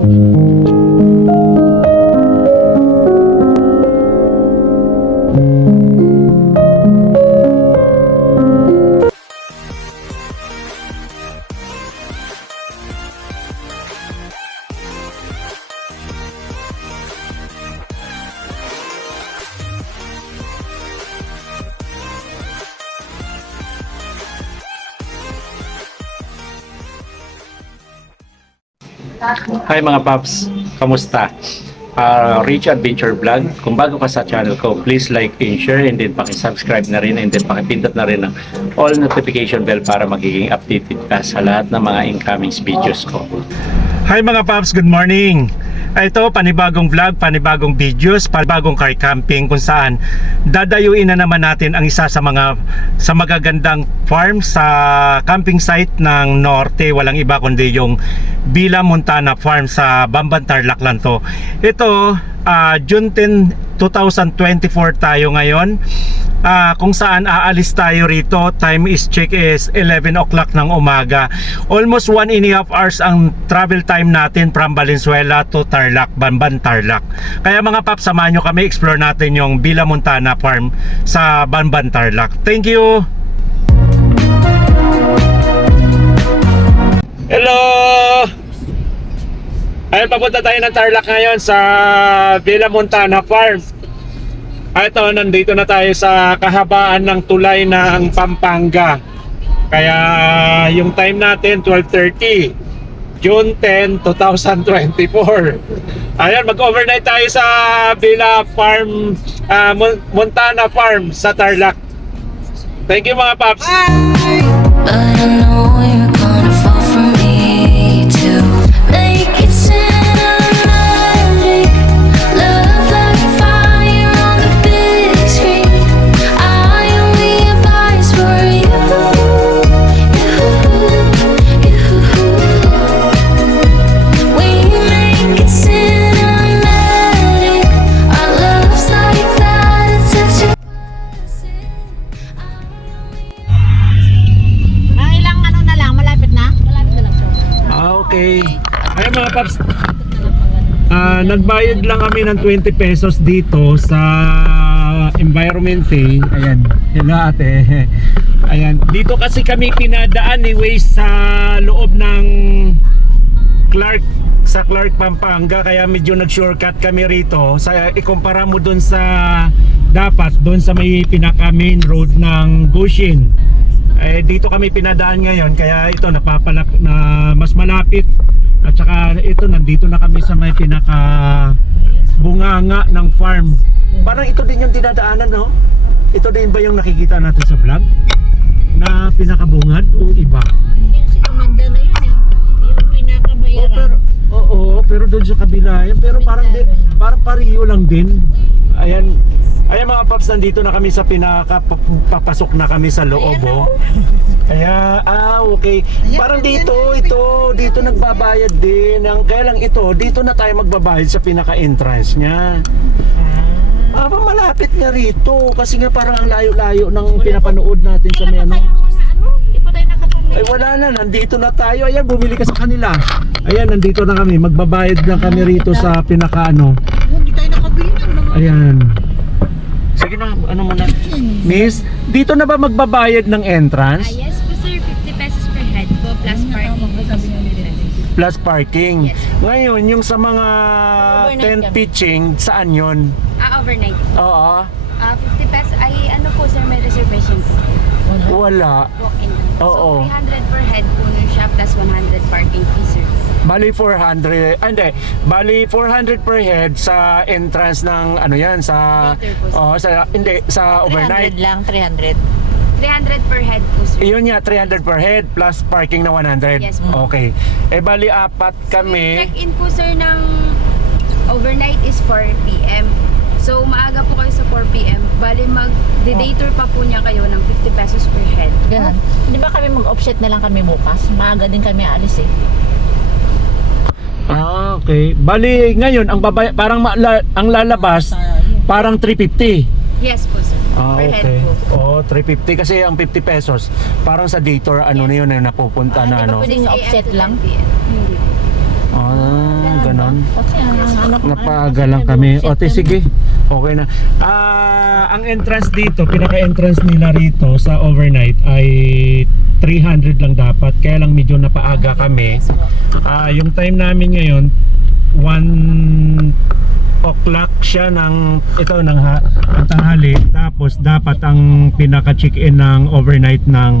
Hi mga paps, kamusta? Rich Adventure Vlog. Kung bago ka sa channel ko, please like and share, and then paki-subscribe na rin, and then pakipindot na rin ng all notification bell para magiging updated ka sa lahat ng mga incoming videos ko. Hi mga paps, good morning! Ito, panibagong vlog, panibagong videos, panibagong car camping kung saan dadayuin na naman natin ang isa sa magagandang farm sa camping site ng Norte. Walang iba kundi yung Villa Montana Farm sa Bamban, Tarlac lang to. Ito, June 10, 2024 tayo ngayon. Kung saan aalis tayo rito, time is check is 11 o'clock ng umaga. Almost 1.5 hours ang travel time natin from Valenzuela to Tarlac, Bamban, Tarlac. Kaya mga paps, samahan nyo kami, explore natin yung Villa Montana Farm sa Bamban, Tarlac. Thank you! Hello! Ayun, papunta tayo ng Tarlac ngayon sa Villa Montana Farm. Ito, nandito na tayo sa kahabaan ng tulay ng Pampanga. Kaya yung time natin 12:30, June 10, 2024. Ayan, mag-overnight tayo sa Villa Farm, Montana Farm sa Tarlac. Thank you mga paps. But I know you're gonna fall for me too. Make it cinematic, love like fire on the big screen. I only advise for you, We make it cinematic. Our love's like that, it's such a Ilang ano na lang, malapit na? Malapit na lang siya. Okay. Ayun mga paps, nagbayad lang kami ng 20 pesos dito sa environment fee. Ayan, hello ate. Ayan, dito kasi kami pinadaan ni Waze sa loob ng Clark, Pampanga. Kaya medyo nag-shortcut kami rito. Ikumpara mo dun sa dun sa may pinaka main road ng Goshen. Dito kami pinadaan ngayon, kaya ito napapalak na mas malapit. At saka ito, nandito na kami sa may pinaka bunganga ng farm. Parang ito din yung dinadaanan, no? Ito din ba yung nakikita natin sa vlog? Na pinakabungad o iba? Hindi kasi kumanda na yun eh. Yung pinakabayaran. Pero doon sa kabila yan. Pero parang pariyo lang din. Ayan. Ayan mga paps, nandito na kami sa papasok na kami sa loob, oh. Kaya, okay. Parang dito nagbabayad din. Kaya lang ito, dito na tayo magbabayad sa pinaka-entrance niya. Malapit nga rito. Kasi nga parang ang layo-layo ng pinapanood natin sa may ano. Hindi pa tayo nakapamili. Ay wala na, nandito na tayo. Ayan, bumili ka sa kanila. Ayan, nandito na kami. Magbabayad lang kami rito sa pinaka-ano. Hindi tayo nakabili ng mga. Ayan. Sige na, ano muna. Miss, dito na ba magbabayad ng entrance? Yes po sir, 50 pesos per head po plus parking. Plus parking. Yes. Ngayon, yung sa mga Overnight tent kami. pitching, saan yun? Overnight. Oo. 50 pesos, ay ano po sir, may reservation po. Wala. Walk-in. Oo. So 300 per head po nun siya plus 100 parking fee sir. Bali 400, bali 400 per head sa entrance ng ano yan, sa Later po, sa overnight. 300 lang, 300. 300 per head po sir. Iyon nga, 300 per head plus parking na 100. Yes po. Okay. Bali apat kami. Check-in po sir ng overnight is 4 PM. So maaga po kayo sa 4 PM. Bali mag-day tour pa po niya kayo ng 50 pesos per head. Ganun. Di ba kami mag-offset na lang kami bukas? Maaga din kami aalis eh. Okay. Bali ngayon ang ang lalabas parang 350. Yes po sir. Per head Okay. po. 350 kasi ang 50 pesos parang sa day tour ano na yun na napupunta na Di ba ano. pwedeng offset lang? Hindi po. Ganun lang. Kasi Napaaga lang kami. O, sige. Okay na. Ang entrance dito, pinaka-entrance nila rito sa overnight ay 300 lang dapat. Kaya lang medyo napaaga kami. Yung time namin ngayon, 1 o'clock siya ng tanghali. Tapos dapat ang pinaka-check-in ng overnight ng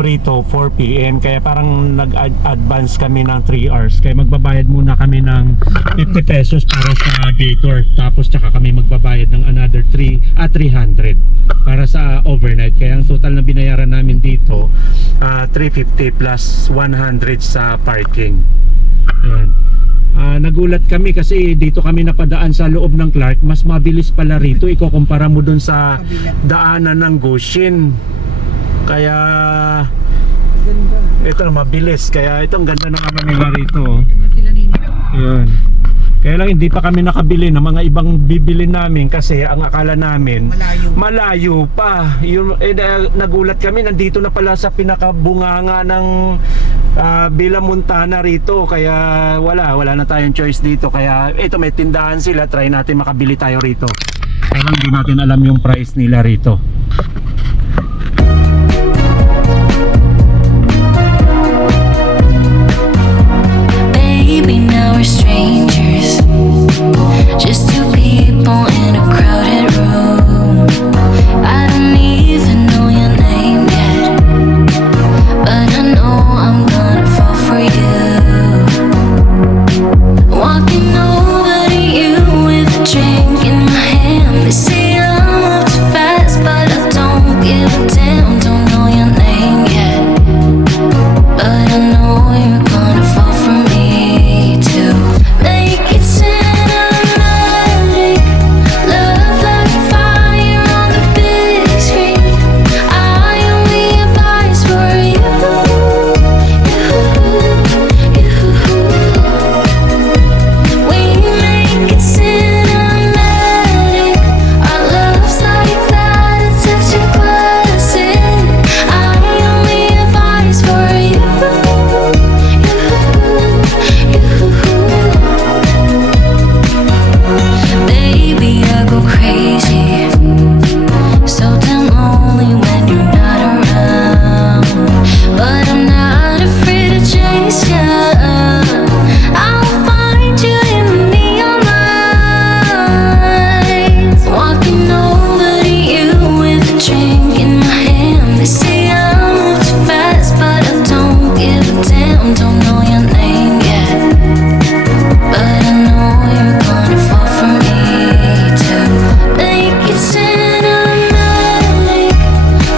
rito 4 PM. Kaya parang nag-advance kami ng 3 hours. Kaya magbabayad muna kami ng 50 pesos para sa day tour. Tapos tsaka kami magbabayad ng another 300 para sa overnight. Kaya ang total na binayaran namin dito 350 plus 100 sa parking. Ayan. Nagulat kami kasi dito kami napadaan sa loob ng Clark. Mas mabilis pala rito ikukumpara mo dun sa daanan ng Goshen. Kaya ito mabilis. Kaya ito ang ganda ng ano nila rito. Ayan. Kaya lang hindi pa kami nakabili ng mga ibang bibili namin kasi ang akala namin malayo pa. Nagulat kami, nandito na pala sa pinakabunganga ng Villa Montana rito. Kaya wala na tayong choice dito. Kaya ito may tindahan sila, try natin makabili tayo rito. Kaya lang hindi natin alam yung price nila rito. Baby, now we're strangers, just two people in a crowded room. I don't even know your name yet, but I know I'm gonna fall for you. Walking over to you with a drink in my hand. They say I move too fast, but I don't give a damn. Don't know your name yet, but I know you're gonna fall for me too. Make it cinematic, love like fire on the big screen. I only advise for you, We make it cinematic. Our love's like that, it's such a classic. I only advise for you, Baby, I go crazy, so damn lonely when you're not around. But I'm not afraid to chase ya. I'll find you in the neon lights. Walking over to you with a drink in my hand. They say I move too fast, but I don't give a damn. Don't know your name yet, but I know you're gonna fall for me too. Make it cinematic,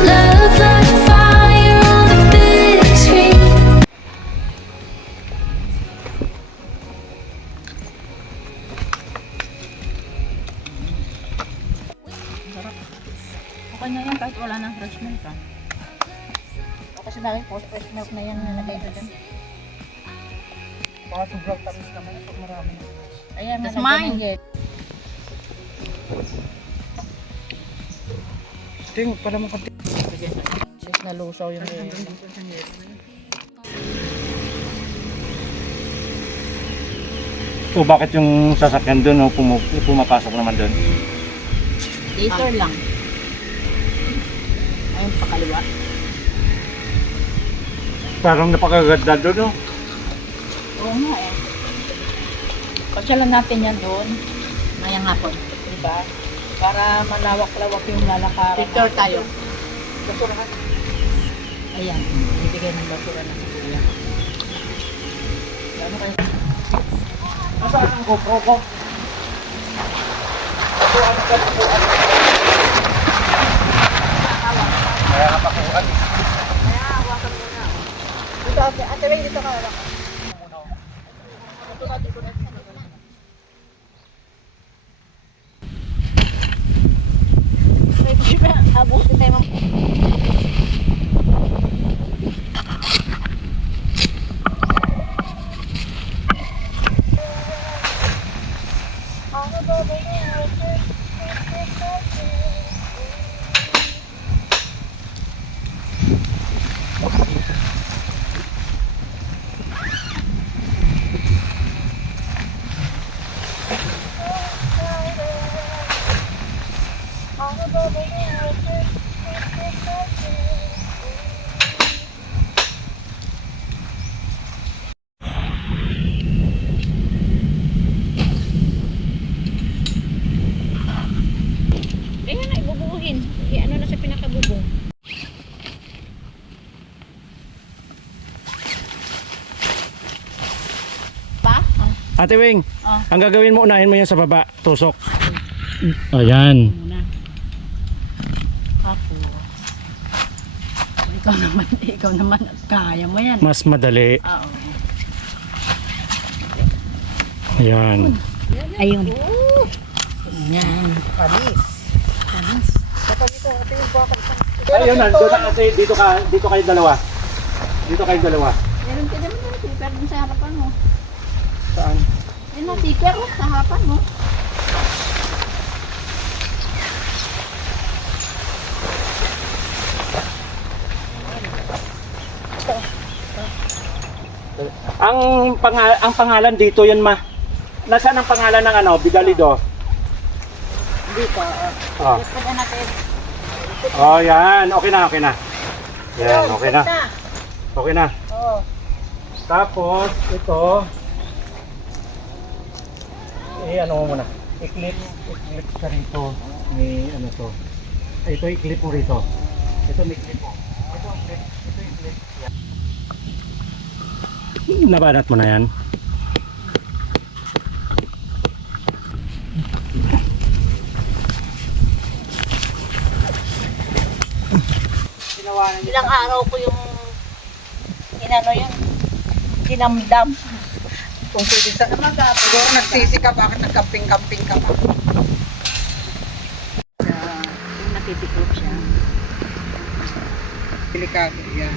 love like fire on the big screen. Okay na yan kahit wala ng fresh milk ah. O kasi dahil po fresh milk na yan nalagay ko dyan. Baka sobrang tamis naman ito, marami. Ayan, That's nalagyan mine. ng yet. Ting, pala mo kasi. Sige. Sis na lusaw yung So bakit yung sasakyan doon pumapasok naman doon? Later lang. Ayun, pakaliwa. Parang napakaganda doon, no? Oo nga eh. Pasyalan natin yan doon. Ngayang hapon. Diba? Para malawak-lawak yung lalakaran. Picture tayo. Basurahan. Ayan. Bibigay ng basura na si Kuya. Ano kayo? Nasaan ang GoPro ko? Kaya kapakuhan. Dito, Ate Ray, dito ka. Abutin tayo mga Ate Wing, Ah. ang gagawin mo, unahin mo yan sa baba, tusok. Ayan. Muna. Tapos, ikaw naman, kaya mo yan. Mas madali. Oo. Ayan. Ayun. Yan. Panis. Ayun na, doon na kasi dito kayo dalawa. Dito kayo dalawa. Meron ka naman ng paper dun sa harapan mo. Saan? Yun na, paper sa harapan mo. Ang pangalan dito yan ma. Nasaan ang pangalan ng ano, Bigalido? Dito. Oh. Ito na natin. Oh, yan. Okay na, okay na. Yan, okay na. Okay na. Oo. Tapos, ito. Ano mo muna. I-clip ka rito. May ano to. Ito i-clip mo rito. Ito may clip mo. Ito i-clip. Yan. Nabanat mo na yan. Ilang araw ko yung inano yun, dinamdam. Kung pwede sa siguro nagsisi ka, bakit nagkamping-kamping ka pa? Yung napipikot siya. Delikado yan.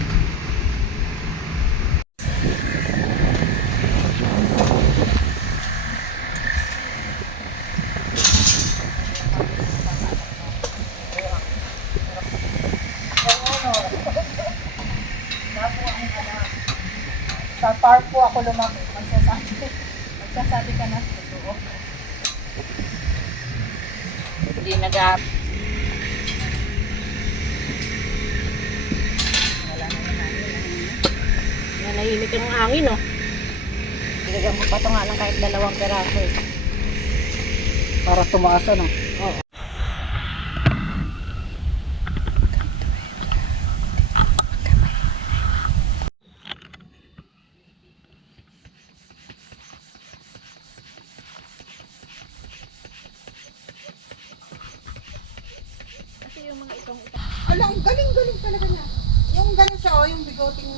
Sa park po ako lumaki. Magsasabi ka na sa totoo. Hindi nag-aap. Wala na yung hangin. Nanahimik ang hangin, no? Ilagyan mo pa ito nga lang kahit 2 peraso eh. Para tumaas ano. Alam, galing talaga niya. Yung gano'n siya, oh, yung bigoting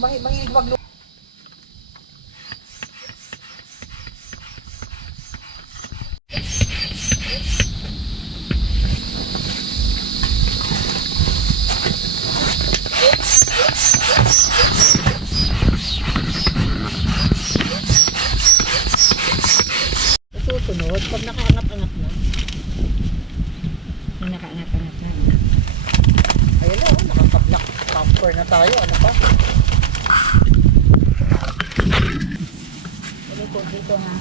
mahilig magluto. Susunod, pag nakaangat-angat na. Yung nakaangat-angat na. Ayun na, oh, nakaka-black bumper na tayo. Ano pa? Ulikod dito ha.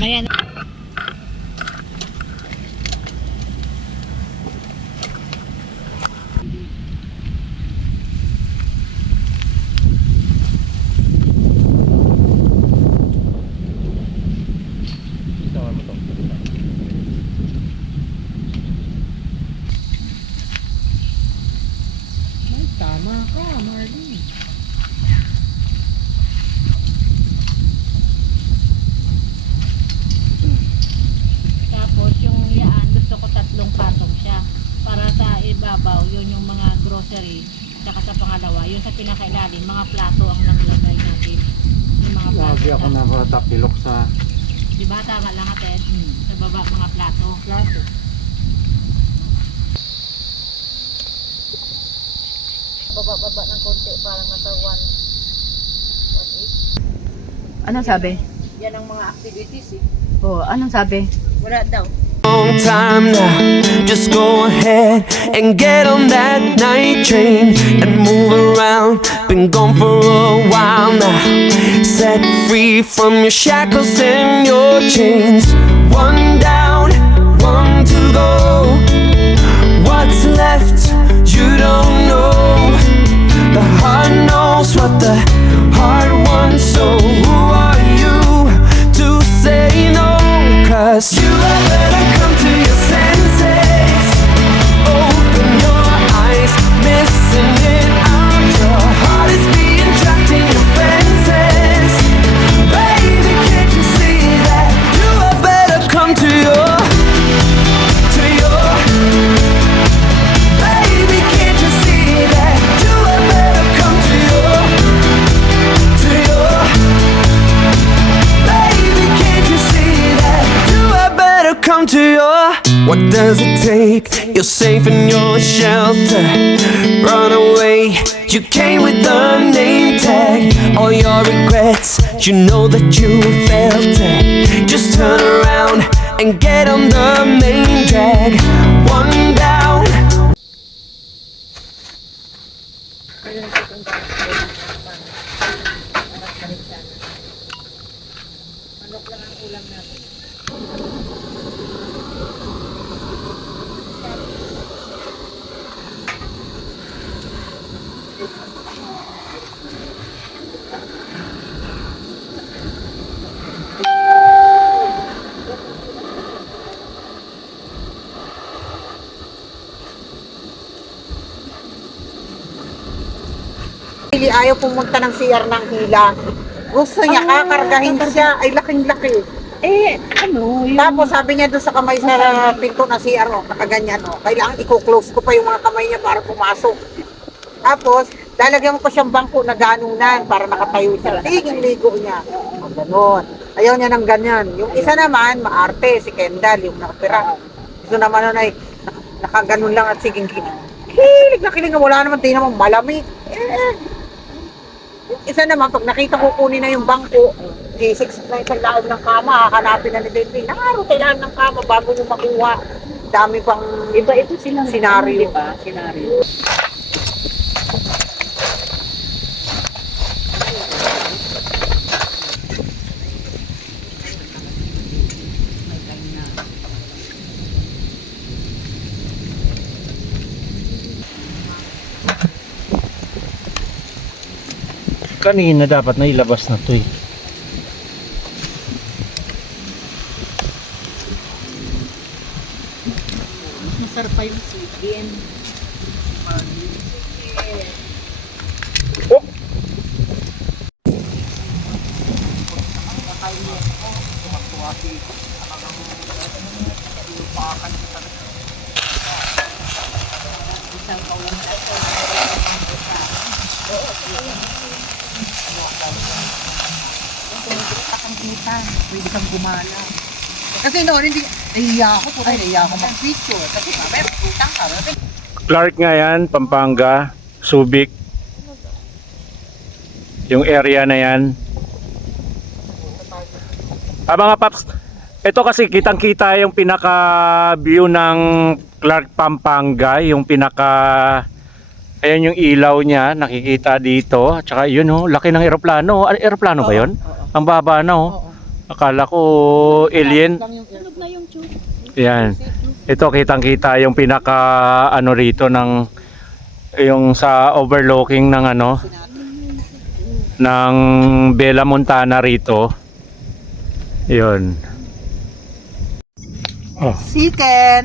Mayan. Ay, tama ka, Marlene. Tapos yung yaan, gusto ko 3 patong siya. Para sa ibabaw, yun yung mga grocery. Saka sa pangalawa, yun sa pinakailalim, mga plato ang naglagay natin. Yung mga plato. Lagi ako na tapilok sa... Diba tama lang atin? Sa baba mga plato. Plato. Baba ng konti, parang nasa 1.8. Anong sabi? Yan ang mga activities eh. Oh, anong sabi? Wala daw. Long time now, just go ahead and get on that night train and move around. Been gone for a while now, set free from your shackles and your chains. One down, one to go. What's left? You don't know. The heart knows what the heart wants. So who are you to say no? down to your. What does it take? You're safe in your shelter. Run away. You came with the name tag. All your regrets, you know that you felt it. Just turn around and get on the main drag. One down. Hindi ayaw pumunta ng CR ng hila. Gusto niya, kakargahin siya. Ay, laking-laki. Tapos sabi niya doon sa kamay sa pinto ng CR, nakaganyan, kailangan i-close ko pa yung mga kamay niya para pumasok. Tapos, lalagyan mo pa siyang bangko na ganunan para nakatayo siya. Tiging ligo niya. Ganon. Ayaw niya ng ganyan. Yung isa naman, maarte, si Kendall, yung nakapira. Gusto naman nun ay nakaganon lang at siging kilig na kilig na wala naman, tingnan mo, malamig. Yung isa naman, pag nakita ko kunin na yung bangko, G6 na sa loob ng kama, hahanapin na ni Delvin. Nakaro kailangan ng kama bago mo makuha. Dami pang Iba ito silang senaryo. Diba? Senaryo. Kanina dapat na ilabas na to eh. Masarap pa yung chicken. Pwede kang gumala. Kasi noon, hindi, nahiya ako mag-picture. Kasi mamaya, utang ka. Clark nga yan, Pampanga, Subic. Yung area na yan. Mga paps, ito kasi kitang-kita yung pinaka-view ng Clark, Pampanga. Yung ayan yung ilaw niya, nakikita dito. At saka yun laki ng eroplano. Eroplano ba yun? Ang baba na Akala ko alien. Sunog na yung tube. Yan. Ito kitang-kita yung pinaka rito ng yung sa overlooking ng ng Bella Montana rito. 'Yun. Chicken.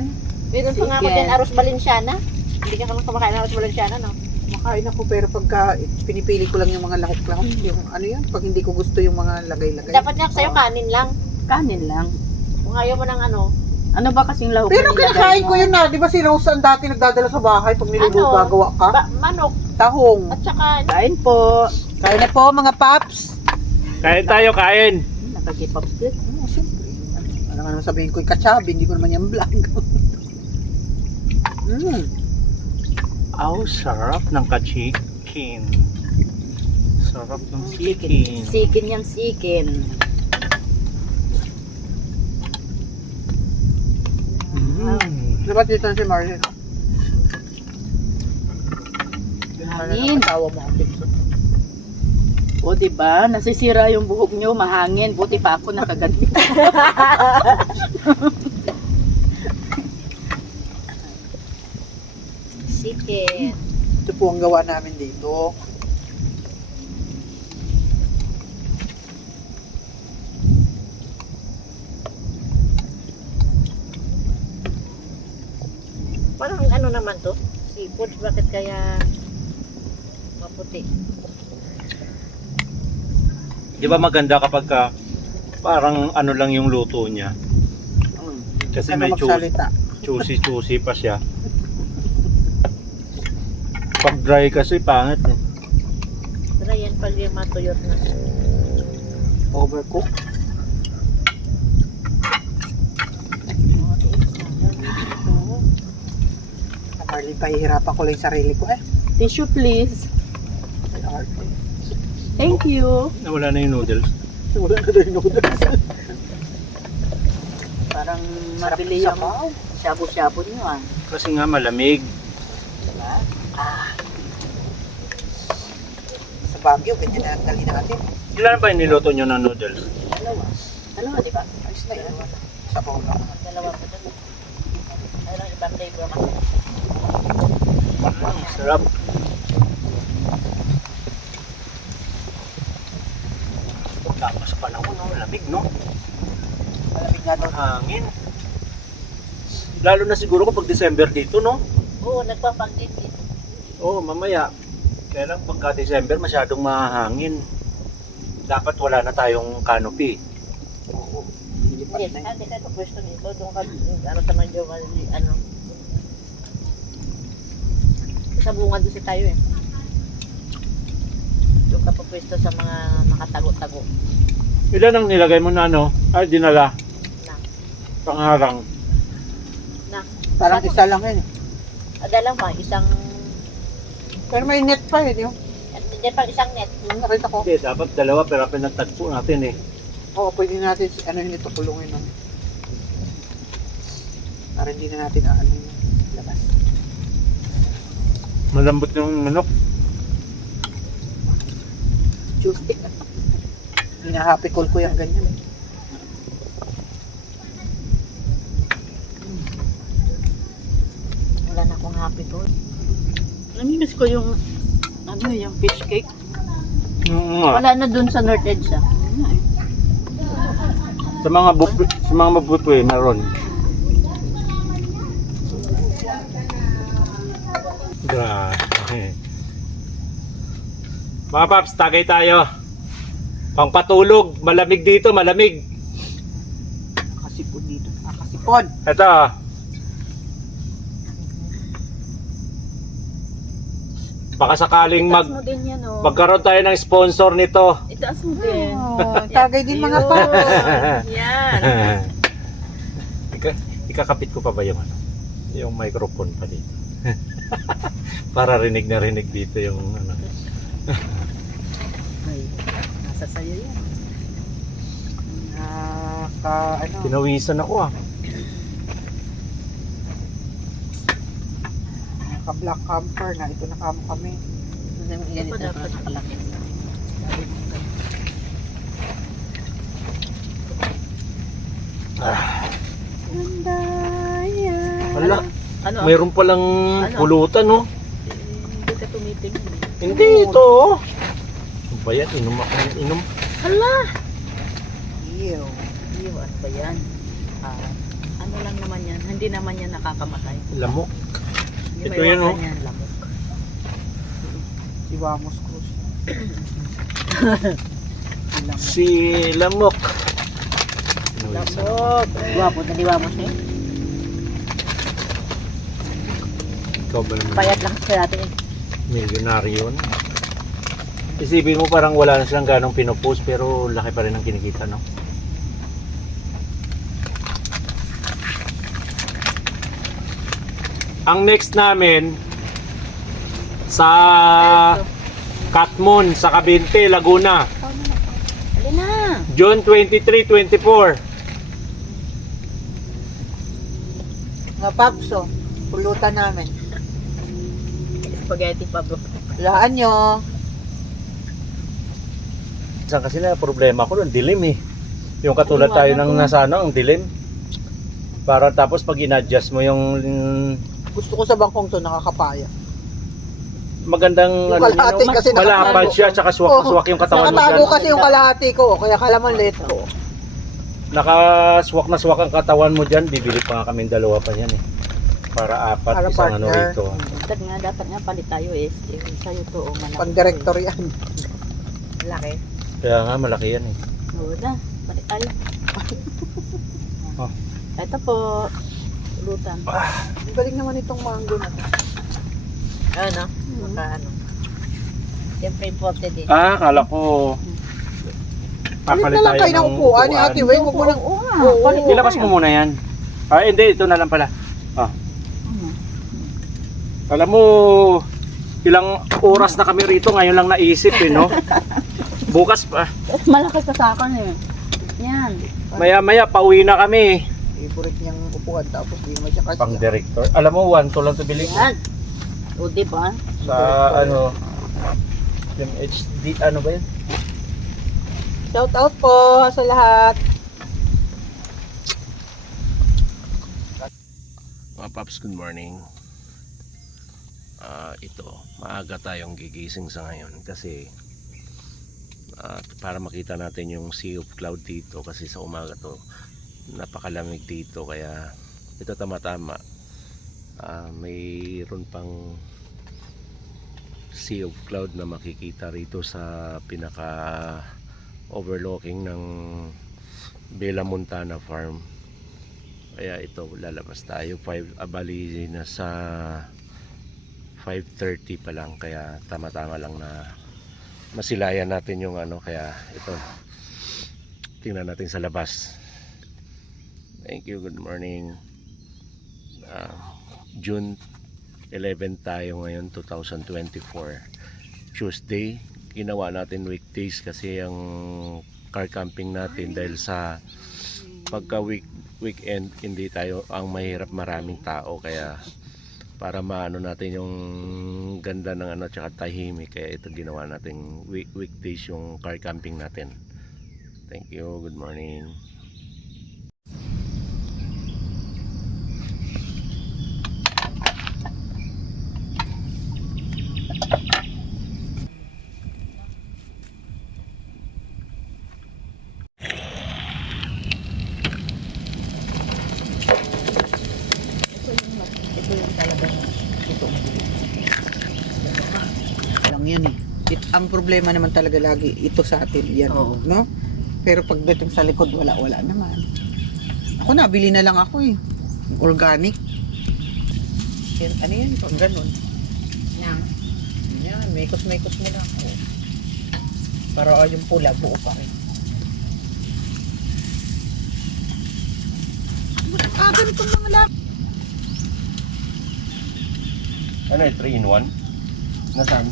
Meron pa nga ako din, Aros Valenciana. Hindi ka lang kumakain ng Aros Valenciana, no? Makain ako pero pagka pinipili ko lang yung mga lahok-lahok, yung pag hindi ko gusto yung mga lagay-lagay. Dapat nga sa'yo kanin lang. Kanin lang. Kung ayaw mo ng Ano ba kasing lahok? Pero na nilagay kinakain mo? ko yun na, di ba si Rose ang dati nagdadala sa bahay pag niluluto gagawa ka? manok Tahong. at saka Kain po. Kain na po mga paps. Kain tayo, kain. nakakipapit. Siyempre. Ano nga naman sabihin ko, kachabi, hindi ko naman yung vlog. Sarap ng ka-chicken. Sarap ng chicken. Sikin yung sikin. Dapat dito na si Marlene. Hangin. Asawa mo ang picture. O diba, nasisira yung buhok nyo, mahangin. Buti pa ako nakaganti. Sikin. Ito po ang gawa namin dito. Parang ano naman to? Seafood, bakit kaya maputi? Di ba maganda kapag parang lang yung luto niya? Kasi Ano may magsalita? juicy pa siya. Pag dry kasi pangit Try yan pag yung matuyot na. Overcook. Pahihirapan ko lang yung sarili ko eh. Tissue please. Ay, arte. Thank you. Nawala na yung noodles. Wala na rin ako doon. Parang Sarap mabili sa yung pao. shabu-shabu nyo ah. Kasi nga malamig. Sa Baguio, ganyan na ang dali natin. Ilan ba yung niluto nyo ng noodles? Dalawa, di ba? Ayos na yun. Sa bawang lang. Dalawa pa doon. Ayun, ibang flavor man. Sarap. Tapos sa panahon, no? Lamig, no? Malamig nga doon. Hangin. Lalo na siguro kapag December dito, no? Oo, nagpapag-init. Oo, mamaya. Kaya lang pagka December masyadong mahangin. Dapat wala na tayong canopy. Oo. Yes, hindi ka pwesto nito. Doon ka, ano naman yung, ano. Sa bunga doon tayo eh. Doon ka pwesto sa mga nakatago-tago. Ilan ang nilagay mo na ano? Ay, dinala. Na. Pangharang. Parang isa lang yun eh. Dalawa, isang, Pero may net pa yun yun. hindi pa isang net. Yung nakita ko. Hindi, dapat dalawa pero pinagtagpo natin eh. Oo, pwede natin, ano yun ito, kulungin nun. Para hindi na natin ano yung labas. Malambot yung manok. Joystick. Hinahappy call ko yung ganyan eh. Wala na akong happy ko. Namimiss ko yung, ano, yung fish cake. Wala na dun sa North Edge ah. Sa mga buffet meron. Grabe. Mga paps, tagay tayo. Pangpatulog, malamig dito, malamig. Nakasipon dito. Nakasipon. Ito. Baka sakaling Itaas mo din yan oh. magkaroon tayo ng sponsor nito. Itaas mo din. Oh, tagay din mga Yun. pa. Yan. Ikakapit ko pa ba yung ano? Yung microphone pa dito. Para rinig na rinig dito yung ano. Ay, nasa sayo yan. Ano. Pinawisan ako ah. Naka-black camper na. Ito na kamo kami. Yan ito dapat nakalaki. Ganda yan. Wala. Ano? Mayroon palang Ano? pulutan no. Hindi ka tumitingin. Hindi ito oh. Ano ba yan? Inom ako ng inom. Hala! Ew. Iyo, ano ba yan? Ano lang naman yan? Hindi naman yan nakakamatay. Lamok. Hindi Ito may yun, iwasan oh. yan, lamok. Si Wamos Cruz. Si Lamok. Lamok! Guwapo, naliwamos niya. Ikaw ba naman? Payat lang sa natin eh. Milyonaryo na. Isipin mo parang wala na silang ganong pinopost pero laki pa rin ang kinikita no? Ang next namin sa Katmon sa Cabinte, Laguna. Alin na! June 23, 24. Nga Papso, pulutan namin. Spaghetti pa bro. Laan nyo. Saan kasi na problema ko doon, dilim eh. Yung katulad tayo ng nasa ano, ang dilim. Para tapos pag in-adjust mo yung Gusto ko sa bangkong to nakakapaya. magandang Yung kalahati kasi malapad nakatago. siya tsaka swak-swak yung katawan mo Nakatago dyan. kasi yung kalahati ko, kaya kala mo late ko. Nakaswak na swak ang katawan mo dyan, bibili pa nga kami dalawa pa yan eh. Para apat, Para isang ano partner. rito. Dapat nga palit tayo eh. Sa'yo to o malaki. Pang-director yan. Malaki. Kaya nga malaki yan eh. Oo na, palit tayo. Oh. Ito po, ulutan. Ang galing naman itong mango na to. Ano? Maka ano. Siyempre imported din. Ah, kala ko Palit na lang kayo ng upuan ni Ate Weng. Huwag mo nang... Oo. Ilabas mo muna yan. Ah, hindi, ito na lang pala. Ah. Alam mo, ilang oras na kami rito, ngayon lang naisip eh, no? Bukas pa. Malakas ka sa akin eh. Yan. Maya-maya, pauwi na kami. Favorite niyang upuan, tapos di naman siya kasi. Pang director. Alam mo, 1 to lang to bili ko. Yan. O, di ba? Sa ano, yung HD, ano ba yun? Shout out po sa lahat. Mga Paps, good morning. Ito, maaga tayong gigising sa ngayon kasi para makita natin yung sea of cloud dito kasi sa umaga to napakalamig dito kaya ito tama-tama mayroon pang sea of cloud na makikita rito sa pinaka overlooking ng Bella Montana Farm. Kaya ito, lalabas tayo bali na sa 5:30 pa lang, kaya tama-tama lang na masilayan natin yung ano, kaya ito tingnan natin sa labas. Thank you, good morning. June 11 tayo ngayon, 2024, Tuesday. Ginawa natin weekdays kasi ang car camping natin dahil sa pagka weekend hindi tayo ang mahirap, maraming tao, kaya para maano natin yung ganda ng ano tsaka tahimik, kaya ito ginawa natin weekdays yung car camping natin. Thank you, good morning. Lang yan eh. Ang problema naman talaga lagi ito sa atin yan, no? Pero pagdating sa likod wala naman. Ako nabili na lang ako eh. Organic. Yan, ano yan? Pag ganun. Yan, mekos-mekos mo lang. Oh. Para yung pula buo pa rin. Ganito mga lang. Ano eh, 3-in-1? Nasaan?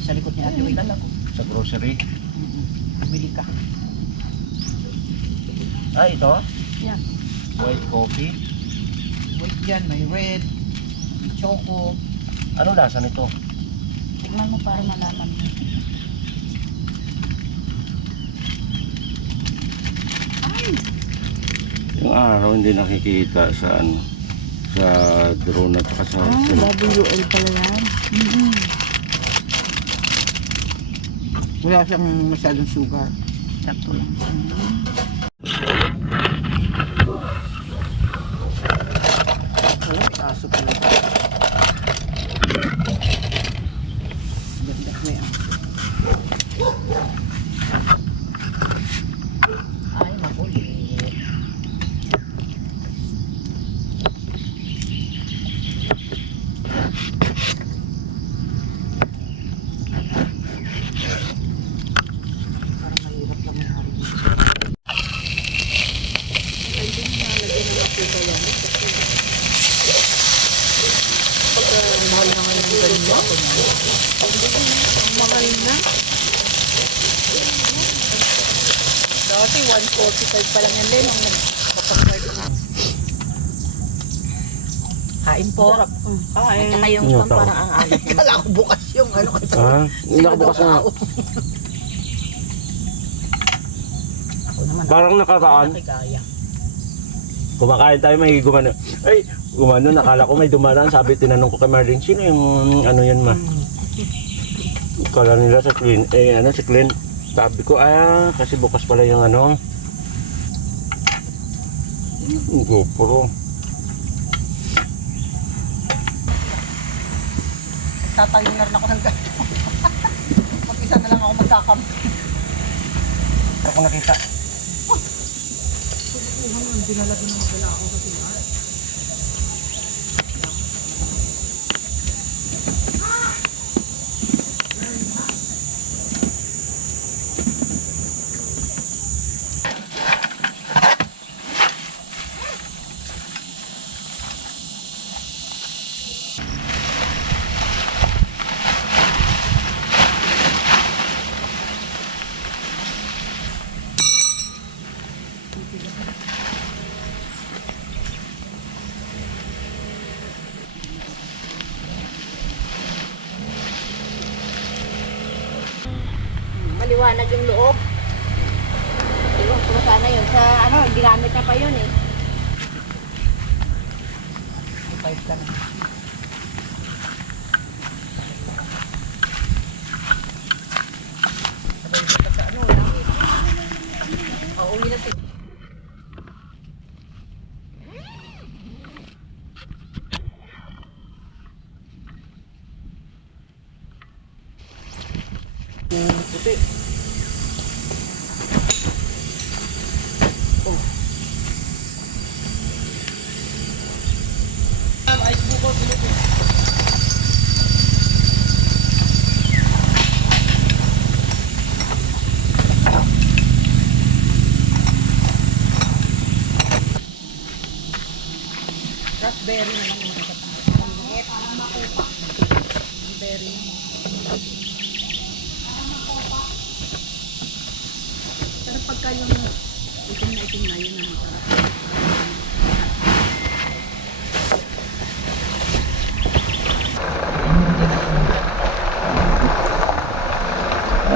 Sa likod ni Ate Wing. Sa grocery? Bili ka. Ito? Yan. White coffee. Wait dyan, may red, may choco. Anong lasa nito? Tignan mo para malaman mo. Yung araw hindi nakikita sa ano, sa drone at saka sa WL pala yan. Wala siyang masyadong sugar. Sakto lang. Wala, may aso pala. Ganda may aso. Ay, makulit. Parang mahirap lang yung hari dito. Ay, hindi mo nalagyan ng apo ba yan? Pagka mahal na ngayon ng ganyan ako na. Ang mahal na. Dati 145 pa lang yan din nung nagpapag-start na. Kain po. Kain. At saka yung parang ang alat. Kala ko bukas yung ano kasi. Hindi ako bukas na. Ako naman. Parang nakaraan, Nakikaya. kumakain tayo, may gumano. Ay, gumano, nakala ko may dumaraan. Sabi, tinanong ko kay Marlene, sino yung ano yan ma? Kala nila sa clean, si clean. Sabi ko, kasi bukas pala yung ano. GoPro. Tatayo na rin ako ng ganito. Mag-isa na lang ako magkakamp. Ako nakita. Dinalagyan na magdala ako sa tilaan. maliwanag yung loob. Pero kung sana yun, sa ano, ginamit na pa yun eh.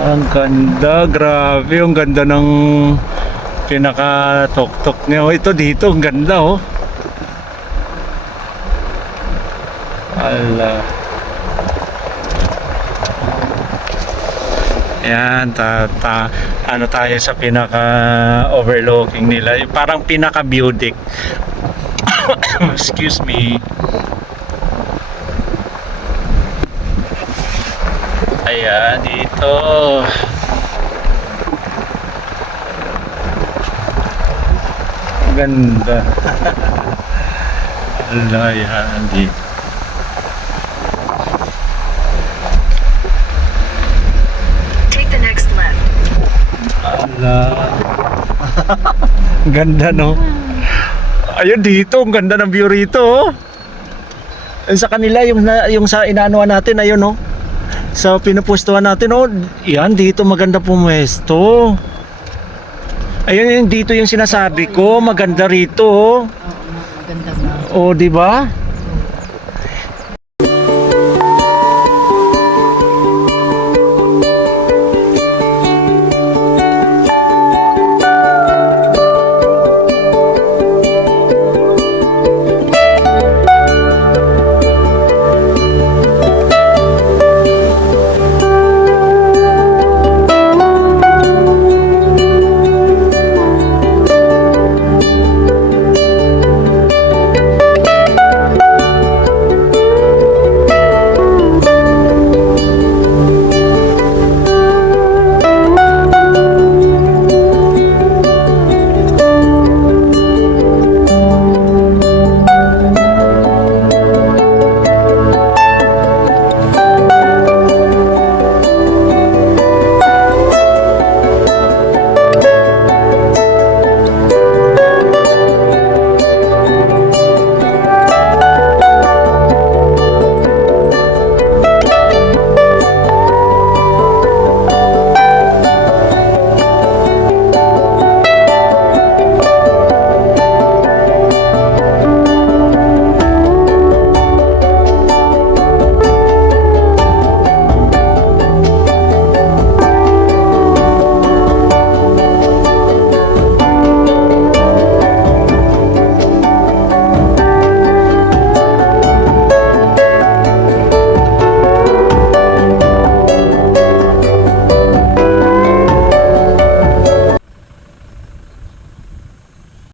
Ang ganda, grabe, ang ganda ng pinaka-tok-tok niya. Oh, ito dito, ang ganda oh. Ala. Yan, ano tayo sa pinaka-overlooking nila. Yung parang pinaka-view deck. Excuse me. Ayan, dito. Ganda. Ala, yan, dito. Take the next left. Ala. Ganda, no? Ayun, dito. Ang ganda ng view rito, oh. Yung sa kanila, yung sa inaanuhan natin, ayun, oh. Sa pinupustuhan natin, oh. Yan, dito maganda pumuesto. Ayun, yung dito yung sinasabi ko. Maganda rito, oh. Maganda ba? Oh, di ba?